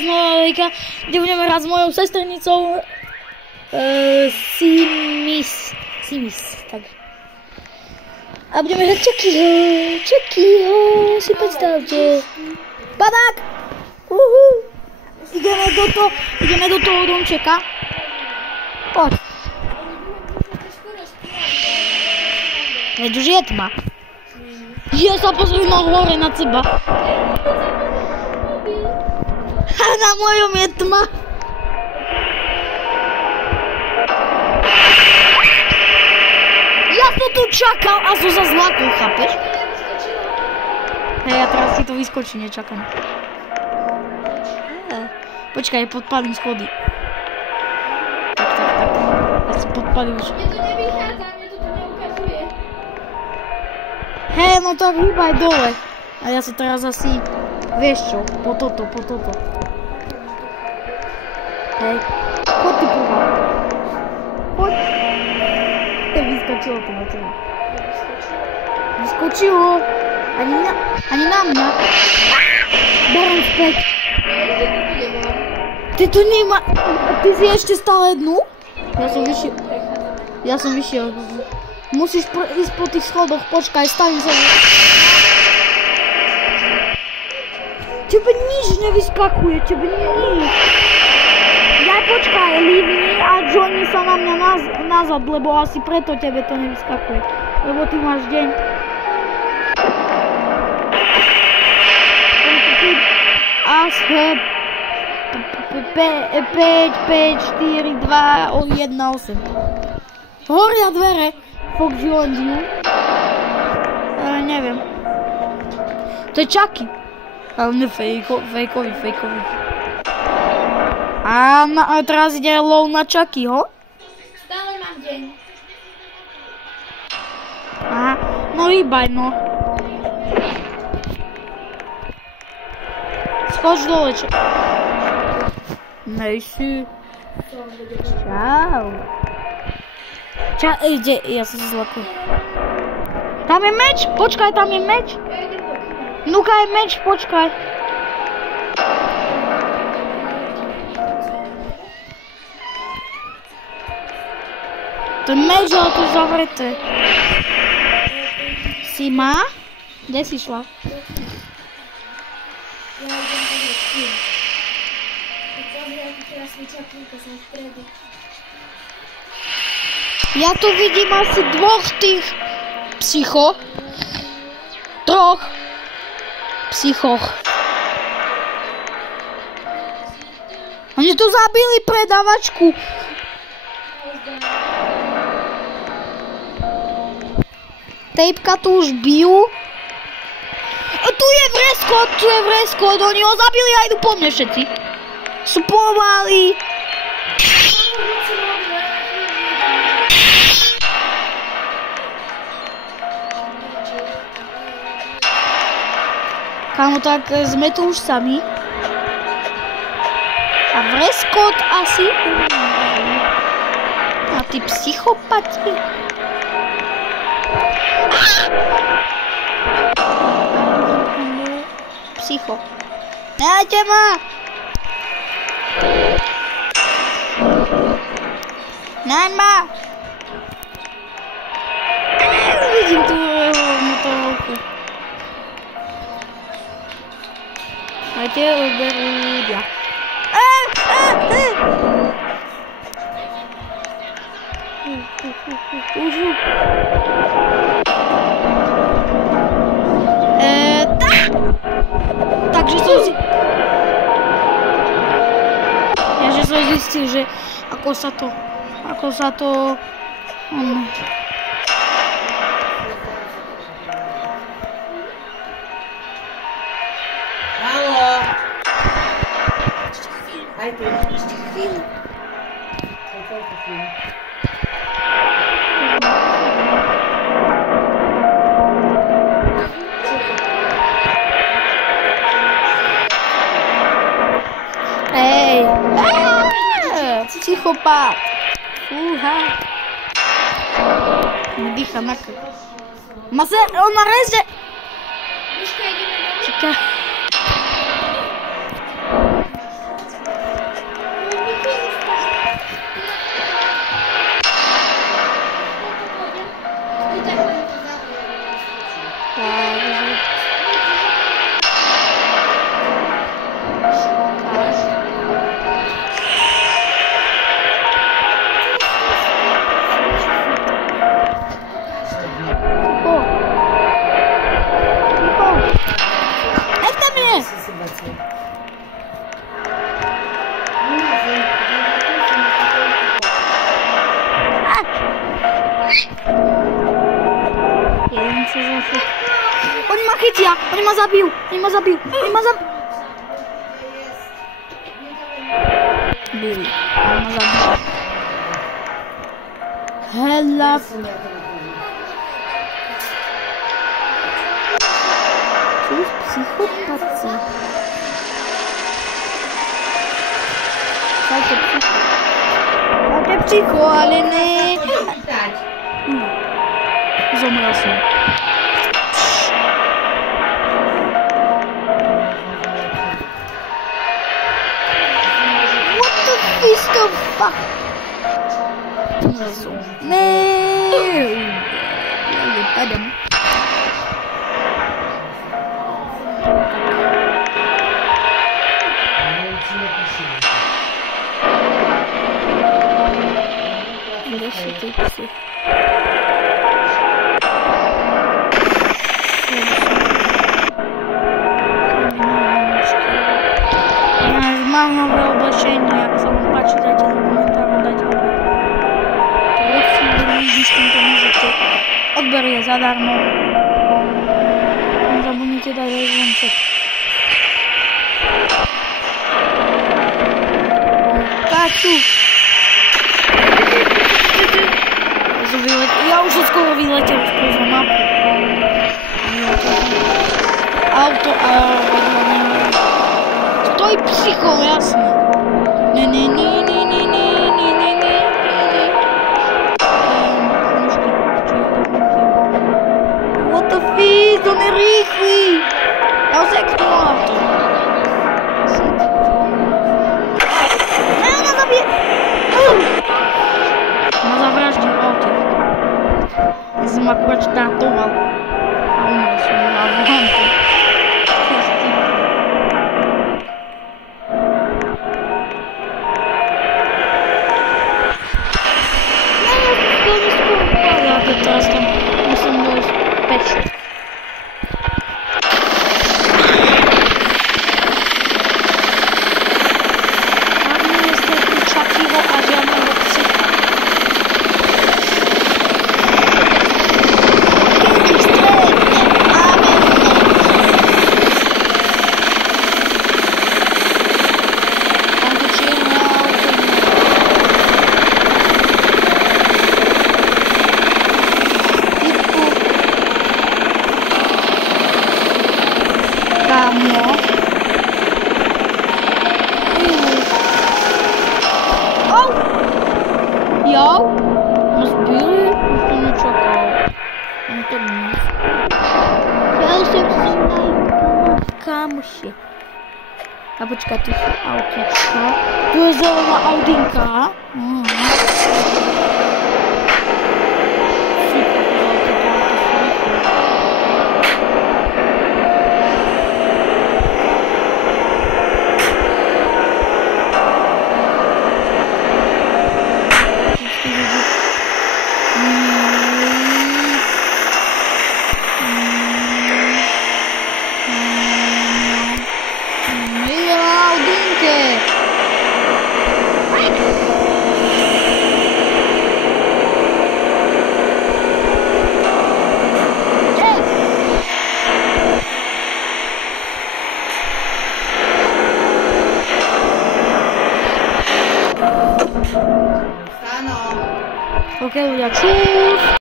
znova vejka, kde budeme hrať s mojou sestrnicou Simis, tak. A budeme hrať Chuckyho, si predstavte. Padák! Ideme do toho domčeka. Poď. Veď už je tma. Ja sa pozriem na hore nad seba. A na mojom je tma. Ja som tu čakal a som sa zlakol, chápeš? Hej, ja teraz si to vyskočím, nečakám. Počkaj, podpalím schody. Tak. Ja si podpalím už. Mne to nevychádza, mne to neukazuje. Hej, no tak hýbaj dole. A ja sa teraz asi, vieš čo, po toto. Hej, poď ty prvá. Poď. Vyskočilo to na teba. Vyskočilo. Ani na mňa. Berem späť. Ty tu nemá... Ty si ešte stále dnu? Ja som vyšiel. Musíš ísť po tých schodoch. Počkaj, stavím sa. Tebe nič nevyskakuje. nič. Ja počkaj, Livni a Johnny sa na mňa nazad, lebo asi preto tebe to nevyskakuje. Lebo ty máš deň. Ashe 5, 4, 2, 1, 8. Horia dvere. Fox Johnny. Neviem. To je Chucky. Ale ne fejkový. A teraz ide low na Chuckyho. Stále mám deň. Aha, no hýbaj, no. Skoč dole, Nejsi. Čau. Ide, ja som sa zlakol. Tam je meč, počkaj, tam je meč. Nuka je meč, počkaj. To je meč, ale to je zavreté. Si má? Kde si šla? Ja tu vidím asi dvoch tých troch psychoch. Oni tu zabili predavačku. Tejpka tu už bijú. A tu je vreskot, oni ho zabili a idú po mne všetci. Sú povali. Kámo, tak sme tu už sami. A vreskot asi umírajú. A tí psychopati. Psycho. Nejte ma! Najma! Vidím tu motorovku. Majte oberu ľudia. Takže som zistil, že ako sa to Halo! Aj ty. Ešte chvíľu. Koľko chvíľu? Hej! Psychopát! Fúha! Dýcha na krv. On ma reže! Miška, ideme dole. Čaká. policia! Oni ma zabijú! Byli. Oni ma zabijú. Hela. Čuž psychopaci. Salto psycho, ale ne. Zomrel som. What the fist of fuck? Ne. Ya padam. Kde sú tí psi? Mám nové oblečenie, ak sa vám páči, dajte do komentárov, dajte odber. Vidíš, to môžete. Odber je zadarmo. Nezabudnite dať aj zvonček. Kaču! Ja už som skoro vyletel spoza mapu. Auto a stoj psycho, jasne. Ne. What the fuck, on je rýchly. Ja ho sektorátor. Ne, ona zabije. Ma zavraždil auto. Ja som akurát štartoval. A umrel som na volantu. Teraz tam musím dojsť pečne. Hlavne je stretnúť Chuckyho a žiadneho psycha. Keď ich stretnem, amen. Tam to čierne auto. Kámo. Au! Jau? Ma zbili? Už to nečakal. On to dnes. Ja som si kamoši. A počkaj, tu sú autička. Tu je zelená Audinka. Ok, ľudia, čus!